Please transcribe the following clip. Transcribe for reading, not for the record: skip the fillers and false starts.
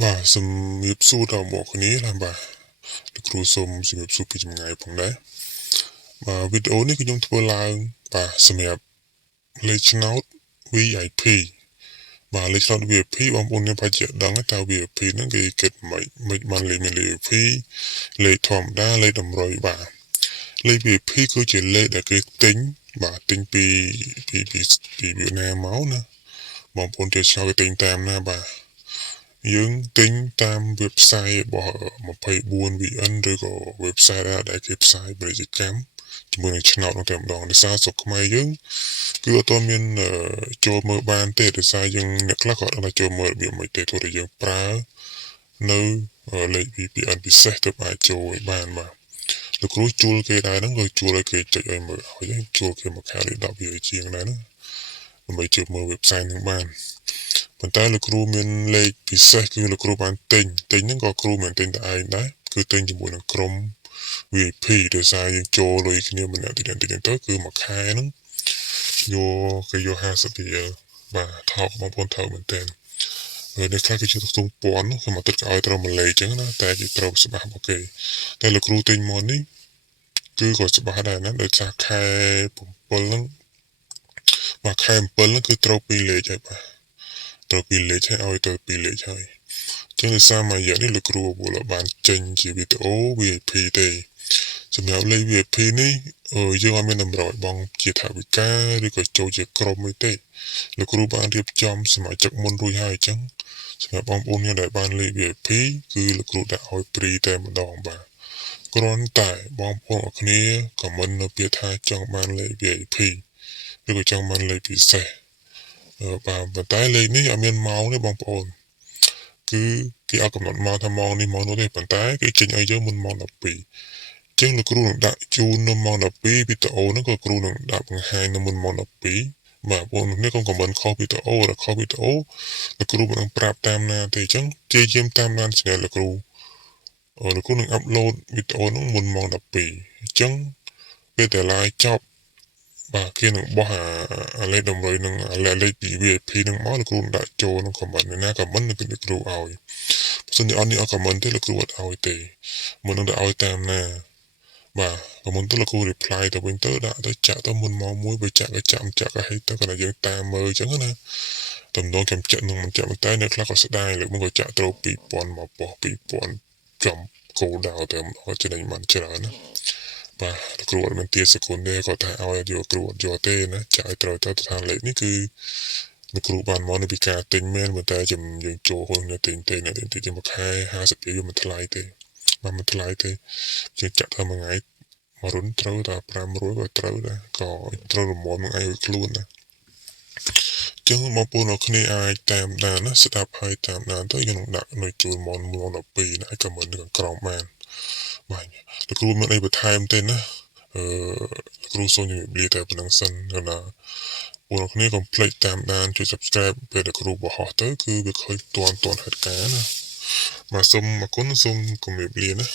បាទសំរាបសួរដល់មកគ្នាណាបាទលោកគ្រូសូមជំរាបសួរពីចម្ងាយផងដែរបាទវីដេអូនេះខ្ញុំធ្វើឡើងបាទសម្រាប់លេខឆ្នោត VIP បាទលេខឆ្នោត VIP បងប្អូនមានប្រហែលជាដឹងថា VIP ហ្នឹងគេគិតមិនបានលេខមាន VIP លេខធម្មតាលេខតម្រុយបាទលេខ VIP គឺជាលេខដែលគេទិញបាទទិញពីវៀតណាមមកណាបងប្អូនជាឆ្នោតគេទិញតាមណាបាទយើងទិញតាម website របស់ 24VN ឬក៏ website ដែលគេផ្សាយពាណិជ្ជកម្មជាមួយនឹងឆ្នោតនោះតែម្ដងដោយសារស្រុកខ្មែរយើងគឺអត់ទាន់មានចូលមើលបានទេដោយសារយើងអ្នកខ្លះក៏អត់ដឹងថាចូលមើលរបៀបមិនទេទោះតែយើងប្រើនៅលេខ VPN ពិសេសទៅអាចចូលឲ្យបានបាទលោកគ្រូជួលគេដែរហ្នឹងក៏ជួលឲ្យគេចុចឲ្យមើលឲ្យជួលគេមួយខែលេខ10វាជាងដែរណាដើម្បីជួយមើល website ហ្នឹងបានប៉ុន្តែលោកគ្រូមានលេខពិសេសគឺលោកគ្រូបានទិញហ្នឹងក៏គ្រូមិនទិញតែឯងដែរគឺទិញជាមួយនឹងក្រុម VIP ដោយសារយើងចូលលុយគ្នាម្នាក់ទីទៅគឺមួយខែហ្នឹងគេយក50រៀលបាទថោកបងប្អូនថោកមែនទែនហើយនៅខ្លះគេជិះទុំពាន់គឺមកទឹកក៏ឲ្យត្រូវមួយលេខអញ្ចឹងណាតែគេត្រូវច្បាស់របស់គេតែលោកគ្រូទិញមកនេះគឺក៏ច្បាស់ដែរណាដោយសារខែ7ហ្នឹងបាទខែ7ហ្នឹងគឺត្រូវ2លេខហើយបាទត្រូវ2លេខហើយឲ្យទៅ2លេខហើយចឹងដោយសារមួយរយៈនេះលោកគ្រូបានចេញជាវីដេអូ VIP ទេសម្រាប់លេខ VIP នេះយើងអត់មានតម្រូវឲ្យបងជាថវិកាឬក៏ចូលជាក្រុមអីទេលោកគ្រូបានរៀបចំសមាជិកមុនរួចហើយអញ្ចឹងសម្រាប់បងប្អូនដែលបានលេខ VIP គឺលោកគ្រូដាក់ឲ្យ free តែម្ដងបាទគ្រាន់តែបងប្អូនអរគ្នាខមមិននៅពាក្យថាចង់បានលេខ VIP ឬក៏ចង់បានលេខពិសេសបាទប៉ុន្តែលេខនេះអត់មានម៉ោងទេបងប្អូនគឺគេអត់កំណត់ម៉ោងថាម៉ោងនេះម៉ោងនោះទេប៉ុន្តែគេចេញឲ្យយើងមុនម៉ោង12ចឹងលោកគ្រូនឹងដាក់ជូននៅម៉ោង12វីដេអូហ្នឹងក៏គ្រូនឹងដាក់បង្ហាញនៅមុនម៉ោង12បាទបងនេះកុំខមមិនខុសវីដេអូឬខុសវីដេអូលោកគ្រូមិននឹងប្រាប់តាមណាទេអញ្ចឹងជាយាមតាមដាន channel លោកគ្រូនឹងអាប់ឡូតវីដេអូហ្នឹងមុនម៉ោង12អញ្ចឹងពេលតែ live ចប់បាទគេនឹងបោះអាលេខតម្រុយនឹងអាលេខពី VIP នឹងមកលោកគ្រូដាក់ចូលក្នុង comment ណា comment នឹងគឺលោកគ្រូឲ្យបើសិនជាអត់នេះអត់ comment ទេលោកគ្រូអត់ឲ្យទេមុននឹងទៅឲ្យតាមណាបាទក៏មុនទៅលោកគ្រូ reply ទៅវិញទៅដាក់ទៅចាក់ទៅមុនម៉ោង1បើចាក់ក៏ចាក់មិនចាក់ក៏ហេតុទៅគាត់យើងតាមមើលអញ្ចឹងណាតំណងចាំចាក់នឹងមិនចាក់តែនៅខ្លះក៏ស្ដាយលើមកក៏ចាក់ត្រូវ2000មកបោះ2000ចំគោលដៅទៅចំណេញបានច្រើនណាបាទលោកគ្រូអត់មានទាសគុណទេគាត់ថាឲ្យយកគ្រូអត់យកទេណាចាក់ឲ្យត្រូវទៅឋានលេខនេះគឺលោកគ្រូបានមកនៅពីការទិញមែនប៉ុន្តែយើងចូលខ្លួននៅទិញទេនៅទិញមួយខែ50រៀលមិនថ្លៃទេបាទមិនថ្លៃទេជាចាក់ទៅមួយថ្ងៃមករុនត្រូវតែ500ក៏ត្រូវដែរក៏ត្រូវរមាំនឹងឯងឲ្យខ្លួនណាចឹងបងប្អូនអរគ្នាអាចតាមដានណាស្ដាប់ហើយតាមដានទៅយើងនឹងដាក់នៅជួលម៉ោង12ណាក៏មិននៅក្រោមបានបាទលោកគ្រូមានអីបន្ថែមទេណាលោកគ្រូសូមជម្រាបលាតែប៉ុណ្្នឹងសិនណាបងប្អូនគ្នាកុំភ្លេចតាមដានជួយ subscribe ពេលដែលគ្រូបង្ហោះទៅគឺវាឃើញទាន់ហេតុការណ៍ណាបាទសូមអរគុណសូមគម្រាបលាណា